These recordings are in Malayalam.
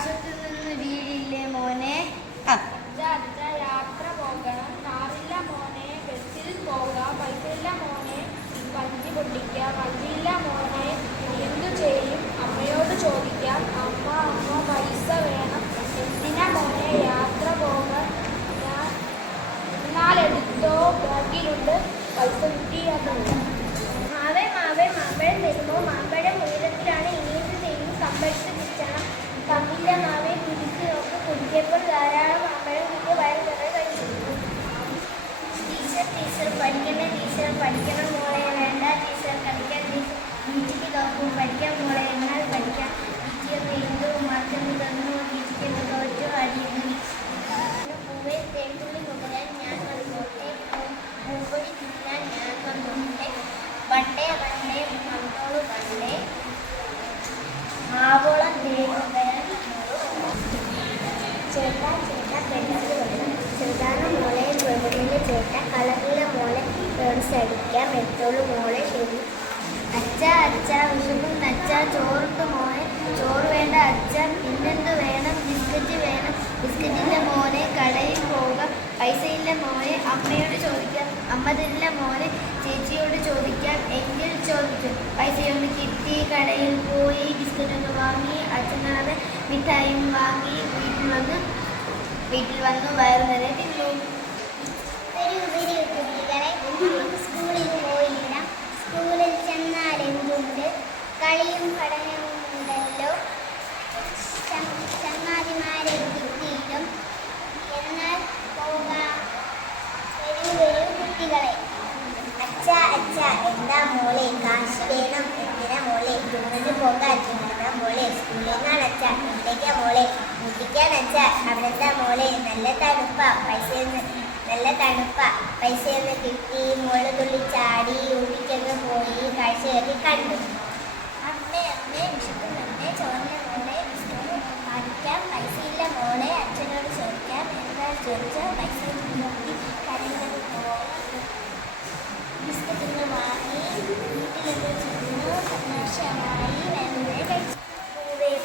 ആകാശത്തു നിന്ന് വീഴില്ലേ മോനെ. യാത്ര പോകണം, കാറില്ല മോനെ, ബസ്സിൽ പോകാം, പൈസയില്ല മോനെ, വഞ്ചി പൊട്ടിക്കാം, വഞ്ചിയില്ല മോനെ, എന്തു ചെയ്യും അമ്മയോട് ചോദിക്കാം. അമ്മ പൈസ വേണം, എന്തിനാ മോനെ യാത്ര പോകാൻ. എന്നാലെടുത്തോ, ബാഗിലുണ്ട് പൈസ കിട്ടിയാകുന്നു. മാവേ മാവേ മാമ്പഴം തരുമോ, മാമ്പഴം ഉയരത്തിലാണ്, ഇനിയത് തരും, കമ്പെടുത്ത് തിരിച്ചണം. തമ്മില്ല മാവേ പിടിച്ചു നോക്ക്, കുടിക്കപ്പോൾ ധാരാളം മാമ്പഴം കിട്ടിയ വയറ് നിറയെ കഴിച്ചു. ടീച്ചർ പഠിക്കണേ, ടീച്ചർ പഠിക്കണം മോളെ, വേണ്ട ടീച്ചർ കളിക്കാൻ, ടീച്ചർ വീട്ടിക്ക് നോക്കും, പഠിക്കാൻ മോളെ, എന്നാൽ പഠിക്കാം. ടീച്ചർ വീണ്ടും മാറ്റം തന്നു, ടീച്ചർ തോറ്റു അടിയുന്നു. പൂവേ തേണ്ടുള്ളി മുതലാൻ ഞാൻ വന്നോട്ടെ, പൂവടി തിന്നാൻ ഞാൻ വന്നോട്ടെ, പണ്ടേ പണ്ടേ മണ്ണോള് പണ്ടേ ആവോളം തേടുവരാൻ. ചേട്ടാ ചേട്ടാ പെണ്ണത് വേണം, ചെറുതാന മോളെ വെറുതെ ചേട്ട, കളറിലെ മോളെ ഡാൻസ് അടിക്കാം, എത്തോളൂ മോളെ ശരി. അച്ഛാ വിശപ്പുണ്ട് അച്ഛാ, ചോറുണ്ട് മോനെ, ചോറ് വേണ്ട അച്ഛാ, പിന്നെന്ത് വേണം, ബിസ്ക്കറ്റ് വേണം, ബിസ്ക്കറ്റിൻ്റെ മോനെ, കടയിൽ പോകാം, പൈസയില്ല മോനെ, അമ്മയോട് ചോദിക്കാം, അമ്മ തരില്ല മോനെ, ചേച്ചിയോട് ചോദിക്കാം, എങ്കിൽ ചോദിച്ചു. പൈസയൊന്ന് കിട്ടി, കടയിൽ പോയി, ബിസ്ക്കറ്റ് ഒന്ന് വാങ്ങി, അച്ഛനാതെ മിഠായും വാങ്ങി, വീട്ടിൽ വന്നു വയറു നിറയെ തിന്നു. സ്കൂളിൽ പോയില്ല, സ്കൂളിൽ ചെന്നാൽ എന്തുണ്ട്, കളിയും പഠനവും ഉണ്ടല്ലോ, ചങ്ങാതിമാരെ കിട്ടിയിട്ടും, എന്നാൽ പോകാം വരൂ കുട്ടികളെ. അച്ഛാ എന്താ മോളെ, കാശ് വേണം, എന്തിനാ മോളെ, തുന്നത് പോകാൻ ചുമന്ന മോളെ, സ്കൂളിൽ നിന്നാണ് അച്ഛാ, വീട്ടിലേക്കാ മോളെ, ഊട്ടിക്കാൻ അച്ഛാ, അവിടെന്താ മോളെ, നല്ല തണുപ്പാ, പൈസയൊന്ന് കിട്ടി, മോള് തുള്ളി ചാടി, ഊട്ടിക്കൊക്കെ പോയി, കാഴ്ചയൊക്കെ കണ്ടു. അമ്മേ വിശക്കുന്നമ്മേ, ചോറിന് മോളെ, പഠിക്കാം, പൈസയില്ല മോളെ, അച്ഛനോട് ചോദിക്കാം, എന്താ ചോദിച്ചാൽ പൈസ നോക്കി കരയുന്നത് ബിസ്ക്കറ്റിന് വാങ്ങി, വീട്ടിലൊക്കെ ചെന്നു സന്തോഷമായി വെറുതെ കഴിച്ചു.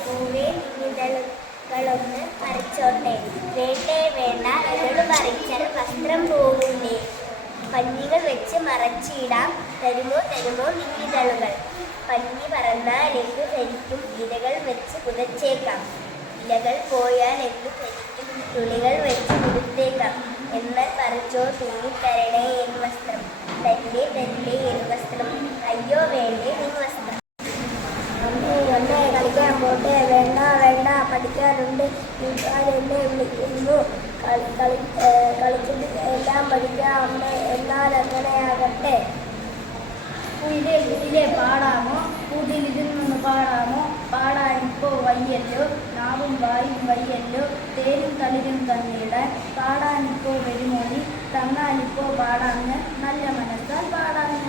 പൂവേ നിന്നിതളുകളൊന്ന് പറിച്ചോട്ടെ, വേണ്ട ഇതള് പറിച്ചാൽ വസ്ത്രം പോകില്ലേ, പഞ്ഞികൾ വെച്ച് മറച്ചിടാം, തരുമോ നിന്നിതളുകൾ, പഞ്ഞി പറന്നാൽ എന്ത് ധരിക്കും, ഇലകൾ വെച്ച് പുതച്ചേക്കാം, ഇലകൾ പോയാൽ എന്ത് ധരിക്കും, തുണികൾ വെച്ച് കൊടുത്തേക്കാം, എന്നാൽ പറിച്ചോ തുന്നിത്തരണേ എൻ വസ്ത്രം, തരില്ലേ എൻ വസ്ത്രം, അയ്യോ വേണ്ടേ നിൻ വസ്ത്രം. അമ്മേ കളിക്കാൻ പോട്ടെ, വേണ്ട പഠിക്കാനുണ്ട്, വീട്ടുകാരെന്നെ വിളിക്കുന്നു, കളിച്ചിട്ട് എല്ലാം പഠിക്കാം അമ്മേ, എന്നാൽ അങ്ങനെയാകട്ടെ. കുയിലേ പാടാമോ, കൂട്ടിലിരുന്നൊന്ന് പാടാമോ, പാടാനിപ്പോ വയ്യല്ലോ, നാവും വായും വയ്യല്ലോ, തേനും തളിരും തന്നിടാൻ, പാടാനിപ്പോ വരുമോനി, തന്നാലിപ്പോ പാടാന്ന്, നല്ല മനസ്സാൽ പാടാന്ന്.